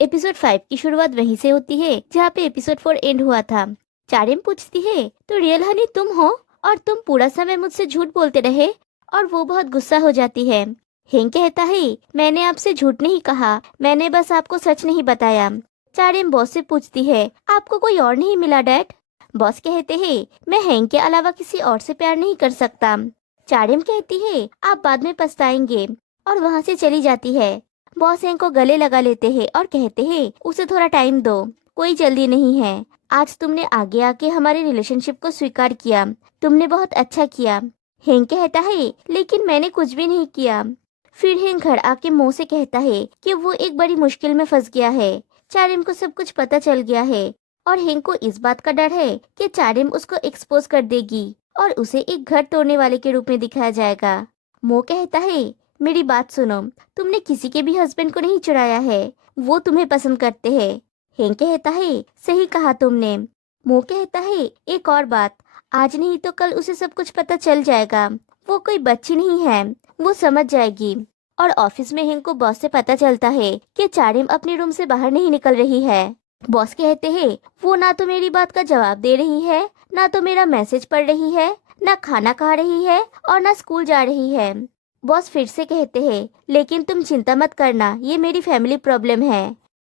Episode 5 की शुरुआत वहीं से होती है जहाँ पे एपिसोड 4 एंड हुआ था। चारिम पूछती है, तो रियल हनी तुम हो और तुम पूरा समय मुझसे झूठ बोलते रहे। और वो बहुत गुस्सा हो जाती है। हेंग कहता है, मैंने आपसे झूठ नहीं कहा, मैंने बस आपको सच नहीं बताया। चारिम बॉस से पूछती है, आपको कोई और नहीं मिला डैड? बॉस कहते हैं, मैं हेंग के अलावा किसी और से प्यार नहीं कर सकता। चारिम कहती है, आप बाद में पछताएंगे, और वहाँ से चली जाती है। बॉस हेंग को गले लगा लेते हैं और कहते हैं, उसे थोड़ा टाइम दो, कोई जल्दी नहीं है। आज तुमने आगे आके हमारे रिलेशनशिप को स्वीकार किया, तुमने बहुत अच्छा किया। हेंग कहता है, लेकिन मैंने कुछ भी नहीं किया। फिर हेंग घर आके मो से कहता है कि वो एक बड़ी मुश्किल में फंस गया है। चारिम को सब कुछ पता चल गया है और हेंग को इस बात का डर है कि चारिम उसको एक्सपोज कर देगी और उसे एक घर तोड़ने वाले के रूप में दिखाया जाएगा। मो कहता है, मेरी बात सुनो, तुमने किसी के भी हस्बैंड को नहीं चुराया है, वो तुम्हें पसंद करते हैं। हेंग कहता है, सही कहा तुमने। मो कहता है, एक और बात, आज नहीं तो कल उसे सब कुछ पता चल जाएगा। वो कोई बच्ची नहीं है, वो समझ जाएगी। और ऑफिस में हेंग को बॉस से पता चलता है कि चारिम अपने रूम से बाहर नहीं निकल रही है। बॉस कहते हैं, वो ना तो मेरी बात का जवाब दे रही है, ना तो मेरा मैसेज पढ़ रही है, ना खाना खा रही है और ना स्कूल जा रही है। बॉस फिर से कहते हैं, लेकिन तुम चिंता मत करना, ये मेरी फैमिली प्रॉब्लम है।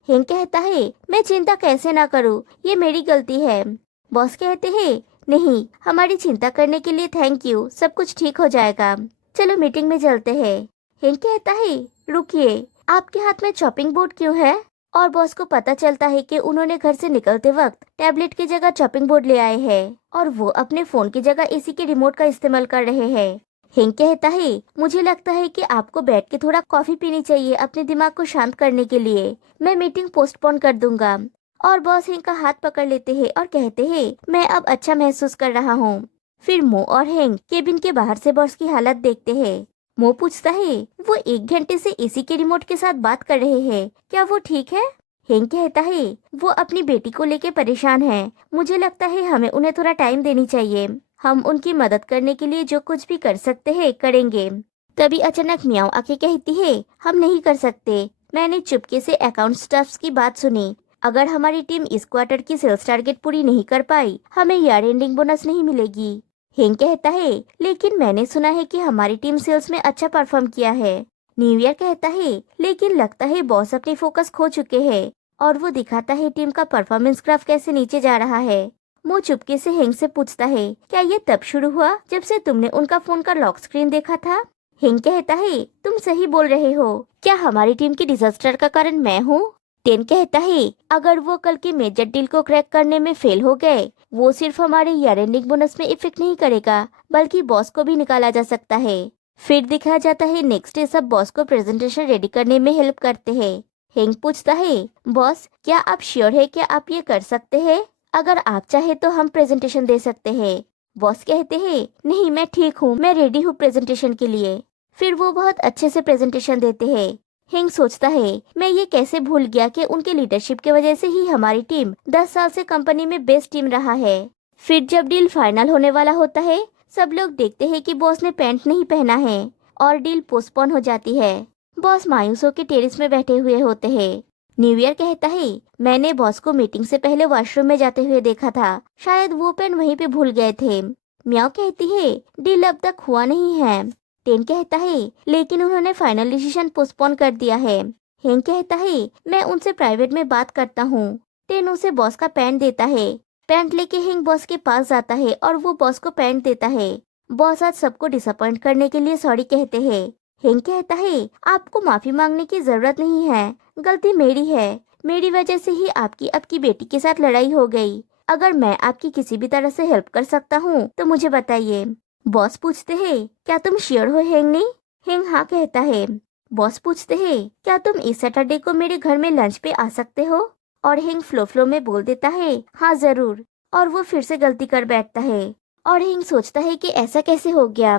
हेंग कहता है, मैं चिंता कैसे ना करूं, ये मेरी गलती है। बॉस कहते हैं, नहीं, हमारी चिंता करने के लिए थैंक यू, सब कुछ ठीक हो जाएगा, चलो मीटिंग में चलते हैं। हेंग कहता है, रुकिए, आपके हाथ में चॉपिंग बोर्ड क्यों है? और बॉस को पता चलता है कि उन्होंने घर से निकलते वक्त टैबलेट की जगह चॉपिंग बोर्ड ले आए हैं और वो अपने फोन की जगह एसी के रिमोट का इस्तेमाल कर रहे हैं। हेंग कहता है, मुझे लगता है कि आपको बैठ के थोड़ा कॉफी पीनी चाहिए अपने दिमाग को शांत करने के लिए, मैं मीटिंग पोस्टपोन कर दूंगा। और बॉस हेंग का हाथ पकड़ लेते हैं और कहते हैं, मैं अब अच्छा महसूस कर रहा हूँ। फिर मो और हेंग केबिन के बाहर से बॉस की हालत देखते हैं। मो पूछता है, वो 1 घंटे से एसी के रिमोट के साथ बात कर रहे हैं, क्या वो ठीक है? हेंग कहता है, वो अपनी बेटी को लेके परेशान है, मुझे लगता है हमें उन्हें थोड़ा टाइम देनी चाहिए, हम उनकी मदद करने के लिए जो कुछ भी कर सकते हैं करेंगे। तभी अचानक मियाओ आके कहती है, हम नहीं कर सकते, मैंने चुपके से अकाउंट स्टाफ्स की बात सुनी, अगर हमारी टीम इस क्वार्टर की सेल्स टारगेट पूरी नहीं कर पाई, हमें ईयर एंडिंग बोनस नहीं मिलेगी। हेंग कहता है, लेकिन मैंने सुना है कि हमारी टीम सेल्स में अच्छा परफॉर्म किया है। न्यू ईयर कहता है, लेकिन लगता है बॉस अपनी फोकस खो चुके हैं। और वो दिखाता है टीम का परफॉर्मेंस ग्राफ कैसे नीचे जा रहा है। मो चुपके से हेंग से पूछता है, क्या ये तब शुरू हुआ जब से तुमने उनका फोन का लॉक स्क्रीन देखा था? हेंग कहता है, तुम सही बोल रहे हो, क्या हमारी टीम की डिजास्टर का कारण मैं हूँ? टेन कहता है, अगर वो कल के मेजर डील को क्रैक करने में फेल हो गए, वो सिर्फ हमारे ईयर एंडिंग बोनस में इफेक्ट नहीं करेगा, बल्कि बॉस को भी निकाला जा सकता है। फिर दिखाया जाता है नेक्स्ट डे सब बॉस को प्रेजेंटेशन रेडी करने में हेल्प करते हैं। हेंग पूछता है, बॉस क्या आप श्योर है कि आप ये कर सकते हैं? अगर आप चाहे तो हम प्रेजेंटेशन दे सकते हैं। बॉस कहते हैं, नहीं मैं ठीक हूँ, मैं रेडी हूँ प्रेजेंटेशन के लिए। फिर वो बहुत अच्छे से प्रेजेंटेशन देते हैं। हेंग सोचता है, मैं ये कैसे भूल गया कि उनके लीडरशिप की वजह से ही हमारी टीम 10 साल से कंपनी में बेस्ट टीम रहा है। फिर जब डील फाइनल होने वाला होता है, सब लोग देखते हैं कि बॉस ने पैंट नहीं पहना है और डील पोस्टपोन हो जाती है। बॉस मायूस होकर टेरेस में बैठे हुए होते हैं। न्यू ईयर कहता है, मैंने बॉस को मीटिंग से पहले वॉशरूम में जाते हुए देखा था, शायद वो पेन वहीं पे भूल गए थे। म्याओ कहती है, डील अब तक हुआ नहीं है। टेन कहता है, लेकिन उन्होंने फाइनल डिसीजन पोस्टपोन कर दिया है। हेंग कहता है, मैं उनसे प्राइवेट में बात करता हूँ। टेन उसे बॉस का पैंट देता है। पैंट लेके हेंग बॉस के पास जाता है और वो बॉस को पैंट देता है। बॉस आज सबको डिसअपॉइंट करने के लिए सॉरी कहते हैं। हेंग कहता है, आपको माफी मांगने की जरूरत नहीं है, गलती मेरी है, मेरी वजह से ही आपकी बेटी के साथ लड़ाई हो गई। अगर मैं आपकी किसी भी तरह से हेल्प कर सकता हूँ तो मुझे बताइए। बॉस पूछते हैं, क्या तुम श्योर हो हेंगनी? हेंग हाँ कहता है। बॉस पूछते हैं, क्या तुम इस सैटरडे को मेरे घर में लंच पे आ सकते हो? और हेंग फ्लो में बोल देता है, हाँ जरूर। और वो फिर से गलती कर बैठता है और हेंग सोचता है कि ऐसा कैसे हो गया।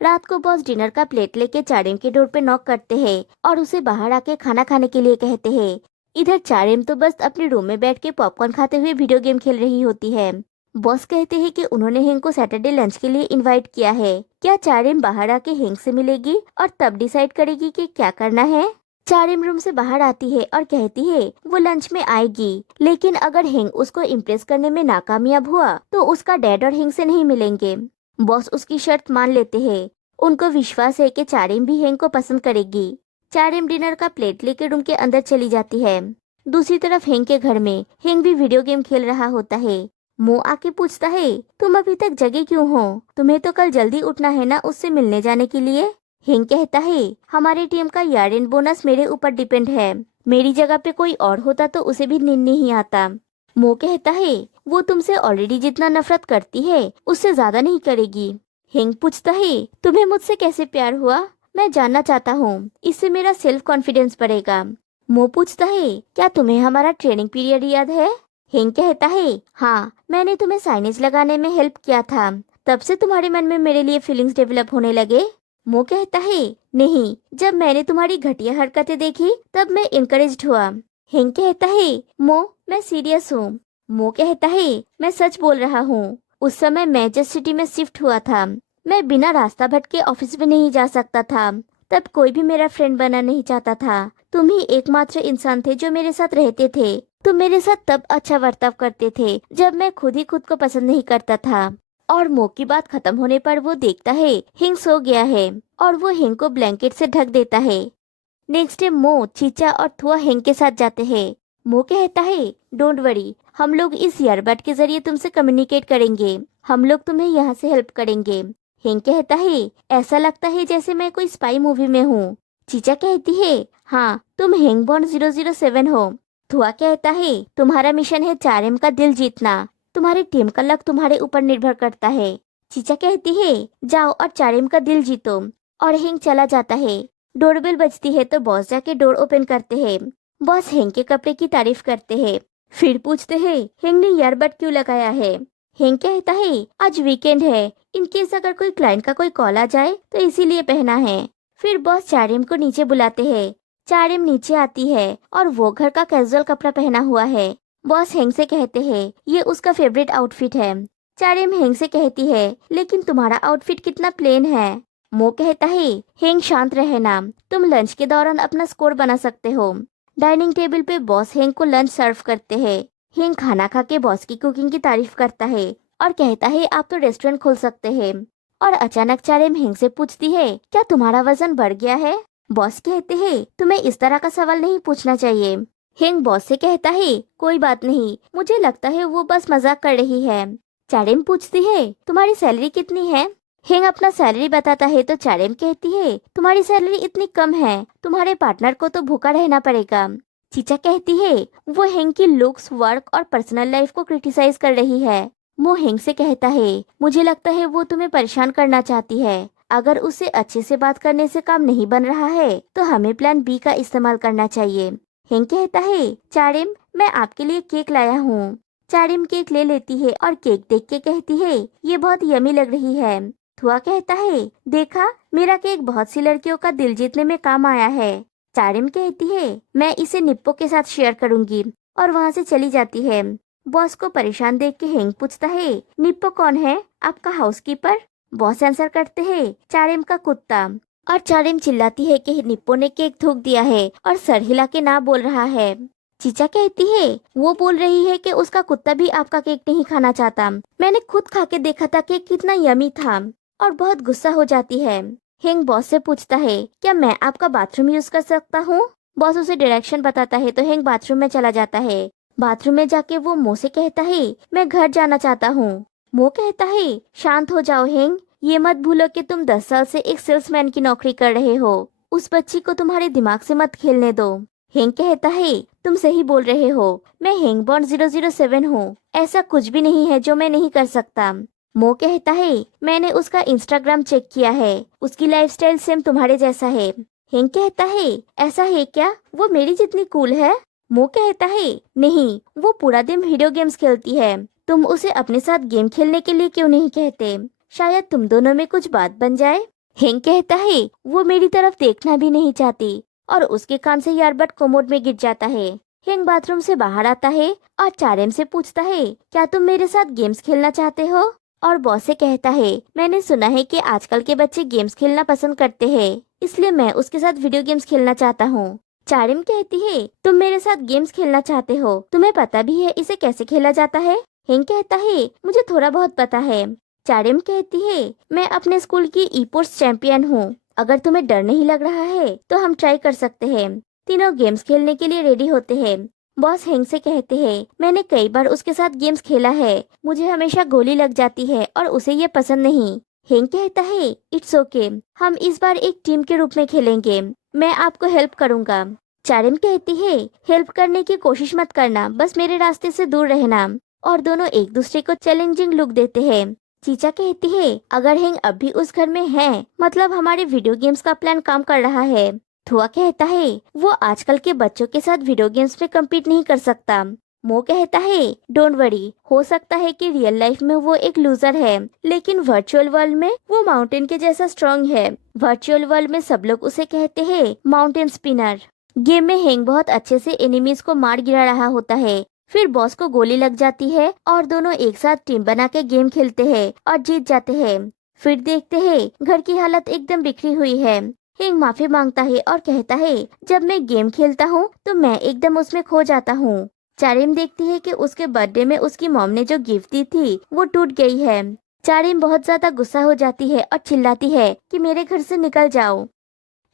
रात को बॉस डिनर का प्लेट लेके चारिम के डोर पे नॉक करते हैं और उसे बाहर आके खाना खाने के लिए कहते हैं। इधर चारिम तो बस अपने रूम में बैठ के पॉपकॉर्न खाते हुए वीडियो गेम खेल रही होती है। बॉस कहते हैं कि उन्होंने हेंग को सैटरडे लंच के लिए इनवाइट किया है। क्या चारिम बाहर आके हेंग से मिलेगी और तब डिसाइड करेगी कि क्या करना है? चारिम रूम से बाहर आती है और कहती है वो लंच में आएगी, लेकिन अगर हेंग उसको इम्प्रेस करने में नाकामयाब हुआ तो उसका डैड और हेंग से नहीं मिलेंगे। बॉस उसकी शर्त मान लेते हैं। उनको विश्वास है कि चारिम भी हेंग को पसंद करेगी। चारिम डिनर का प्लेट लेके रूम के अंदर चली जाती है। दूसरी तरफ हेंग के घर में हेंग भी वीडियो गेम खेल रहा होता है। मो आके पूछता है तुम अभी तक जगे क्यों हो, तुम्हें तो कल जल्दी उठना है ना उससे मिलने जाने के लिए। हेंग कहता है हमारी टीम का ईयर एंड बोनस मेरे ऊपर डिपेंड है, मेरी जगह पे कोई और होता तो उसे भी नींद नहीं आता। मो कहता है वो तुमसे ऑलरेडी जितना नफरत करती है उससे ज्यादा नहीं करेगी। हेंग पूछता है तुम्हें मुझसे कैसे प्यार हुआ, मैं जानना चाहता हूँ, इससे मेरा सेल्फ कॉन्फिडेंस बढ़ेगा। मो पूछता है क्या तुम्हें हमारा ट्रेनिंग पीरियड याद है। हेंग कहता है हाँ, मैंने तुम्हें साइनेज लगाने में हेल्प किया था, तब से तुम्हारे मन में मेरे लिए फीलिंग्स डेवलप होने लगे। मो कहता है नहीं, जब मैंने तुम्हारी घटिया हरकतें देखी तब मैं इनकरेज्ड हुआ। हेंग कहता है मो मैं सीरियस हूँ। मो कहता है मैं सच बोल रहा हूँ, उस समय मैं जिस सिटी में शिफ्ट हुआ था मैं बिना रास्ता भटके ऑफिस में नहीं जा सकता था, तब कोई भी मेरा फ्रेंड बनना नहीं चाहता था, तुम ही एकमात्र इंसान थे जो मेरे साथ रहते थे। तुम मेरे साथ तब अच्छा बर्ताव करते थे जब मैं खुद ही खुद को पसंद नहीं करता था। और मो की बात खत्म होने पर वो देखता है हिंग सो गया है और वो हिंग को ब्लैंकेट से ढक देता है। नेक्स्ट डे मो, चीचा और थुआ हिंग के साथ जाते हैं। मो कहता है डोंट वरी, हम लोग इस ईयरबड के जरिए तुमसे कम्युनिकेट करेंगे, हम लोग तुम्हें यहाँ से हेल्प करेंगे। हिंग कहता है ऐसा लगता है जैसे मैं कोई स्पाई मूवी में हूँ। चीचा कहती है हाँ, तुम हिंग बॉन्ड 007 हो। थुआ कहता है तुम्हारा मिशन है चारेम का दिल जीतना, तुम्हारी टीम का लक तुम्हारे ऊपर निर्भर करता है। चीचा कहती है जाओ और चारेम का दिल जीतो, और हिंग चला जाता है। डोरबेल बजती है तो बॉस जाके डोर ओपन करते हैं। बॉस हिंग के कपड़े की तारीफ करते हैं, फिर पूछते हैं हिंग ने ईयरबड क्यों लगाया है। हिंग कहता है आज वीकेंड है, इनकेस अगर कोई क्लाइंट का कोई कॉल आ जाए तो इसीलिए पहना है। फिर बॉस चारेम को नीचे बुलाते हैं। चारेम नीचे आती है और वो घर का कैजुअल कपड़ा पहना हुआ है। बॉस हेंग से कहते हैं ये उसका फेवरेट आउटफिट है। चारेम हेंग से कहती है लेकिन तुम्हारा आउटफिट कितना प्लेन है। मो कहता है हेंग शांत रहना, तुम लंच के दौरान अपना स्कोर बना सकते हो। डाइनिंग टेबल पे बॉस हेंग को लंच सर्व करते हैं। हेंग खाना खा के बॉस की कुकिंग की तारीफ करता है और कहता है आप तो रेस्टोरेंट खोल सकते हैं। और अचानक चारेम हेंग से पूछती है क्या तुम्हारा वजन बढ़ गया है। बॉस कहते हैं तुम्हें इस तरह का सवाल नहीं पूछना चाहिए। हेंग बॉस से कहता है कोई बात नहीं, मुझे लगता है वो बस मजाक कर रही है। चारेम पूछती है तुम्हारी सैलरी कितनी है। हेंग अपना सैलरी बताता है तो चारेम कहती है तुम्हारी सैलरी इतनी कम है, तुम्हारे पार्टनर को तो भूखा रहना पड़ेगा। चीचा कहती है वो हेंग की लुक्स, वर्क और पर्सनल लाइफ को क्रिटिसाइज कर रही है। वो हेंग से कहता है मुझे लगता है वो तुम्हें परेशान करना चाहती है, अगर उसे अच्छे से बात करने से काम नहीं बन रहा है तो हमें प्लान बी का इस्तेमाल करना चाहिए। हेंग कहता है चारेम मैं आपके लिए केक लाया हूँ। चारेम केक ले लेती है और केक देख के कहती है ये बहुत यमी लग रही है। थुआ कहता है देखा, मेरा केक बहुत सी लड़कियों का दिल जीतने में काम आया है। चारेम कहती है मैं इसे निप्पो के साथ शेयर करूंगी और वहाँ से चली जाती है। बॉस को परेशान देख के हेंग पूछता है निप्पो कौन है, आपका हाउसकीपर। बॉस आंसर करते हैं चारेम का कुत्ता। और चारेम चिल्लाती है कि निप्पो ने केक थूक दिया है और सर हिला के ना बोल रहा है। चीचा कहती है वो बोल रही है कि उसका कुत्ता भी आपका केक नहीं खाना चाहता, मैंने खुद खा के देखा था केक कितना यमी था, और बहुत गुस्सा हो जाती है। हेंग बॉस से पूछता है क्या मैं आपका बाथरूम यूज कर सकता हूँ। बॉस उसे डायरेक्शन बताता है तो हेंग बाथरूम में चला जाता है। बाथरूम में जाके वो मो से कहता है मैं घर जाना चाहता हूँ। मो कहता है शांत हो जाओ हेंग, ये मत भूलो कि तुम 10 साल से एक सेल्समैन की नौकरी कर रहे हो, उस बच्ची को तुम्हारे दिमाग से मत खेलने दो। हेंग कहता है तुम सही बोल रहे हो, मैं हेंग बॉन्ड 007 हूँ, ऐसा कुछ भी नहीं है जो मैं नहीं कर सकता। मो कहता है मैंने उसका इंस्टाग्राम चेक किया है, उसकी लाइफस्टाइल सेम तुम्हारे जैसा है। हेंग कहता है ऐसा है क्या, वो मेरी जितनी कूल है। मो कहता है नहीं, वो पूरा दिन वीडियो गेम्स खेलती है, तुम उसे अपने साथ गेम खेलने के लिए क्यों नहीं कहते, शायद तुम दोनों में कुछ बात बन जाए। हेंग कहता है वो मेरी तरफ देखना भी नहीं चाहती, और उसके कान से ईयरबड कोमोड में गिर जाता है। हेंग बाथरूम से बाहर आता है और चारेम से पूछता है क्या तुम मेरे साथ गेम्स खेलना चाहते हो। और बॉस से कहता है मैंने सुना है कि आजकल के बच्चे गेम्स खेलना पसंद करते हैं, इसलिए मैं उसके साथ वीडियो गेम्स खेलना चाहता हूँ। चारिम कहती है तुम मेरे साथ गेम्स खेलना चाहते हो, तुम्हें पता भी है इसे कैसे खेला जाता है? हेंग कहता है मुझे थोड़ा बहुत पता है। चारिम कहती है मैं अपने स्कूल की ई-स्पोर्ट्स चैंपियन हूँ, अगर तुम्हें डर नहीं लग रहा है तो हम ट्राई कर सकते हैं। तीनों गेम्स खेलने के लिए रेडी होते हैं। बॉस हेंग से कहते हैं मैंने कई बार उसके साथ गेम्स खेला है, मुझे हमेशा गोली लग जाती है और उसे ये पसंद नहीं। हेंग कहता है इट्स ओके, हम इस बार एक टीम के रूप में खेलेंगे, मैं आपको हेल्प करूंगा। चारिम कहती है हेल्प करने की कोशिश मत करना, बस मेरे रास्ते से दूर रहना। और दोनों एक दूसरे को चैलेंजिंग लुक देते हैं। चीचा कहती है अगर हेंग अब भी उस घर में है मतलब हमारे वीडियो गेम्स का प्लान काम कर रहा है। थुआ कहता है वो आजकल के बच्चों के साथ वीडियो गेम्स में कम्पीट नहीं कर सकता। मो कहता है डोंट वरी, हो सकता है कि रियल लाइफ में वो एक लूजर है, लेकिन वर्चुअल वर्ल्ड में वो माउंटेन के जैसा स्ट्रॉन्ग है। वर्चुअल वर्ल्ड में सब लोग उसे कहते हैं माउंटेन स्पिनर। गेम में हेंग बहुत अच्छे से एनिमीज को मार गिरा रहा होता है, फिर बॉस को गोली लग जाती है और दोनों एक साथ टीम बना के गेम खेलते हैं और जीत जाते हैं। फिर देखते हैं घर की हालत एकदम बिखरी हुई है। हेंग माफी मांगता है और कहता है जब मैं गेम खेलता हूँ तो मैं एकदम उसमें खो जाता हूँ। चारिम देखती है कि उसके बर्थडे में उसकी मॉम ने जो गिफ्ट दी थी वो टूट गई है। चारिम बहुत ज्यादा गुस्सा हो जाती है और चिल्लाती है कि मेरे घर से निकल जाओ।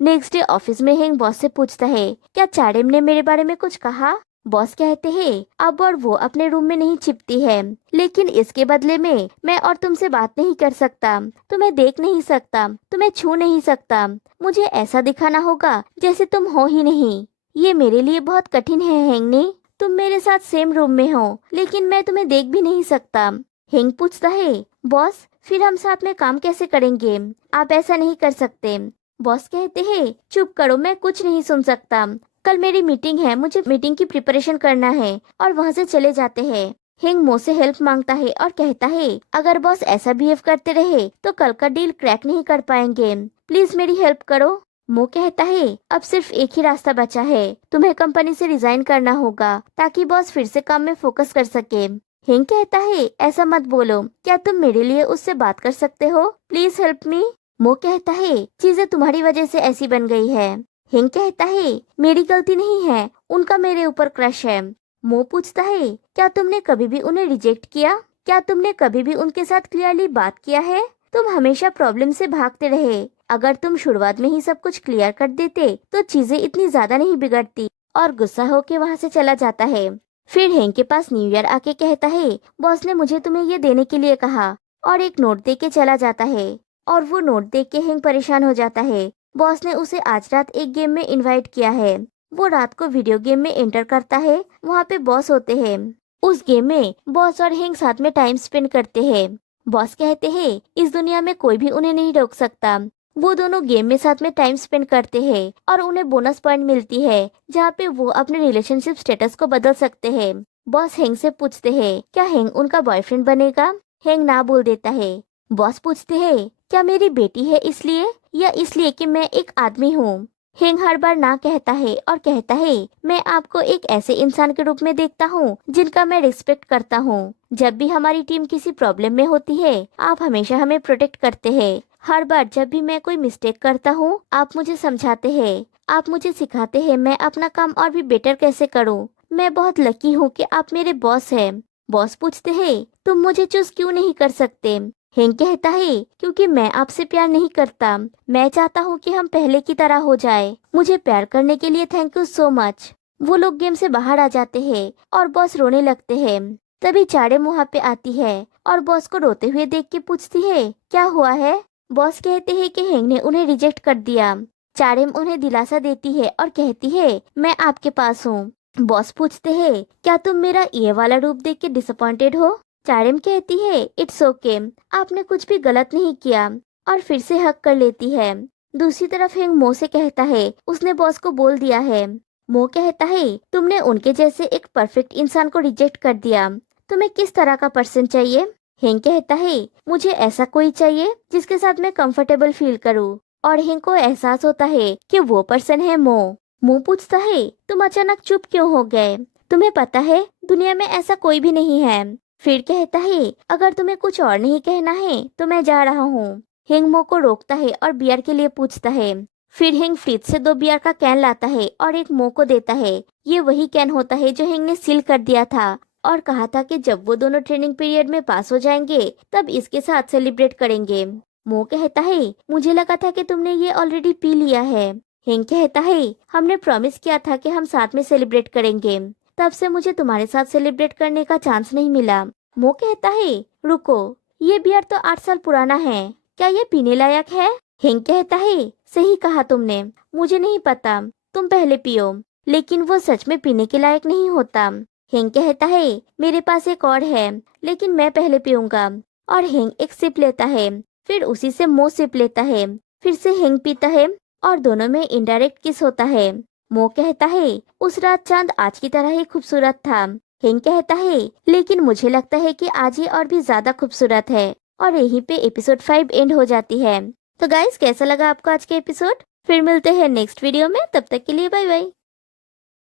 नेक्स्ट डे ऑफिस में हेंग बॉस से पूछता है क्या चारिम ने मेरे बारे में कुछ कहा? बॉस कहते हैं अब और वो अपने रूम में नहीं छिपती है, लेकिन इसके बदले में मैं और तुमसे बात नहीं कर सकता, तुम्हें देख नहीं सकता, तुम्हें छू नहीं सकता, मुझे ऐसा दिखाना होगा जैसे तुम हो ही नहीं। ये मेरे लिए बहुत कठिन है हेंगनी, तुम मेरे साथ सेम रूम में हो लेकिन मैं तुम्हें देख भी नहीं सकता। हेंग पूछता है बॉस फिर हम साथ में काम कैसे करेंगे, आप ऐसा नहीं कर सकते। बॉस कहते हैं चुप करो, मैं कुछ नहीं सुन सकता, कल मेरी मीटिंग है, मुझे मीटिंग की प्रिपरेशन करना है। और वहाँ से चले जाते हैं। हेंग मो से हेल्प मांगता है और कहता है अगर बॉस ऐसा बिहेव करते रहे तो कल का डील क्रैक नहीं कर पाएंगे, प्लीज मेरी हेल्प करो। मो कहता है अब सिर्फ एक ही रास्ता बचा है, तुम्हें कंपनी से रिजाइन करना होगा ताकि बॉस फिर से काम में फोकस कर सके। हेंग कहता है ऐसा मत बोलो, क्या तुम मेरे लिए उससे बात कर सकते हो, प्लीज हेल्प मी। मो कहता है चीजें तुम्हारी वजह से ऐसी बन गई है। हेंग कहता है मेरी गलती नहीं है, उनका मेरे ऊपर क्रश है। मो पूछता है क्या तुमने कभी भी उन्हें रिजेक्ट किया, क्या तुमने कभी भी उनके साथ क्लियरली बात किया है? तुम हमेशा प्रॉब्लम से भागते रहे, अगर तुम शुरुआत में ही सब कुछ क्लियर कर देते तो चीजें इतनी ज्यादा नहीं बिगड़ती। और गुस्सा होके वहाँ से चला जाता है। फिर हेंग के पास न्यू ईयर आके कहता है बॉस ने मुझे तुम्हें ये देने के लिए कहा, और एक नोट दे के चला जाता है। और वो नोट देख के हेंग परेशान हो जाता है। बॉस ने उसे आज रात एक गेम में इनवाइट किया है। वो रात को वीडियो गेम में एंटर करता है, वहाँ पे बॉस होते हैं। उस गेम में बॉस और हेंग साथ में टाइम स्पेंड करते हैं। बॉस कहते हैं इस दुनिया में कोई भी उन्हें नहीं रोक सकता। वो दोनों गेम में साथ में टाइम स्पेंड करते हैं और उन्हें बोनस पॉइंट मिलती है जहाँ पे वो अपने रिलेशनशिप स्टेटस को बदल सकते हैं। बॉस हेंग से पूछते हैं क्या हेंग उनका बॉयफ्रेंड बनेगा? हेंग ना बोल देता है। बॉस पूछते हैं क्या मेरी बेटी है इसलिए, या इसलिए कि मैं एक आदमी हूँ? हेंग हर बार ना कहता है और कहता है मैं आपको एक ऐसे इंसान के रूप में देखता हूँ जिनका मैं रिस्पेक्ट करता हूँ। जब भी हमारी टीम किसी प्रॉब्लम में होती है आप हमेशा हमें प्रोटेक्ट करते हैं। हर बार जब भी मैं कोई मिस्टेक करता हूँ आप मुझे समझाते हैं, आप मुझे सिखाते हैं मैं अपना काम और भी बेटर कैसे करूँ। मैं बहुत लकी हूँ कि आप मेरे बॉस हैं। बॉस पूछते हैं तुम मुझे चूज क्यों नहीं कर सकते? हेंग कहता है क्योंकि मैं आपसे प्यार नहीं करता, मैं चाहता हूँ कि हम पहले की तरह हो जाए। मुझे प्यार करने के लिए थैंक यू सो मच। वो लोग गेम से बाहर आ जाते हैं और बॉस रोने लगते हैं। तभी चाड़ेम वहाँ पे आती है और बॉस को रोते हुए देख के पूछती है क्या हुआ है? बॉस कहते हैं कि हेंग ने उन्हें रिजेक्ट कर दिया। चाड़ेम उन्हें दिलासा देती है और कहती है मैं आपके पास हूँ। बॉस पूछते हैं क्या तुम मेरा ये वाला रूप देख के डिसअपॉइंटेड हो? चारिम कहती है इट्स ओके, आपने कुछ भी गलत नहीं किया, और फिर से हक कर लेती है। दूसरी तरफ हेंग मो से कहता है उसने बॉस को बोल दिया है। मो कहता है तुमने उनके जैसे एक परफेक्ट इंसान को रिजेक्ट कर दिया, तुम्हें किस तरह का पर्सन चाहिए? हेंग कहता है मुझे ऐसा कोई चाहिए जिसके साथ मैं कंफर्टेबल फील करूँ। और हेंग को एहसास होता है कि वो पर्सन है मो। मो पूछता है तुम अचानक चुप क्यों हो गए, तुम्हें पता है दुनिया में ऐसा कोई भी नहीं है। फिर कहता है अगर तुम्हें कुछ और नहीं कहना है तो मैं जा रहा हूँ। हेंग मो को रोकता है और बियर के लिए पूछता है। फिर हिंग फ्रिज से 2 बियर का कैन लाता है और एक मो को देता है। ये वही कैन होता है जो हिंग ने सील कर दिया था और कहा था कि जब वो दोनों ट्रेनिंग पीरियड में पास हो जाएंगे तब इसके साथ सेलिब्रेट करेंगे। मो कहता है मुझे लगा था कि तुमने ये ऑलरेडी पी लिया है। हिंग कहता है हमने प्रॉमिस किया था कि हम साथ में सेलिब्रेट करेंगे, तब से मुझे तुम्हारे साथ सेलिब्रेट करने का चांस नहीं मिला। मो कहता है रुको, ये बियर तो 8 साल पुराना है, क्या ये पीने लायक है? हिंग कहता है सही कहा तुमने, मुझे नहीं पता, तुम पहले पियो। लेकिन वो सच में पीने के लायक नहीं होता। हिंग कहता है मेरे पास एक और है, लेकिन मैं पहले पीऊंगा। और हिंग एक सिप लेता है, फिर उसी से मो सिप लेता है, फिर से हिंग पीता है और दोनों में इनडायरेक्ट किस होता है। मो कहता है उस रात चांद आज की तरह ही खूबसूरत था। हिंग कहता है लेकिन मुझे लगता है कि आज ये और भी ज्यादा खूबसूरत है। और यहीं पे एपिसोड 5 एंड हो जाती है। तो गाइस कैसा लगा आपको आज के एपिसोड? फिर मिलते हैं नेक्स्ट वीडियो में, तब तक के लिए बाय बाय।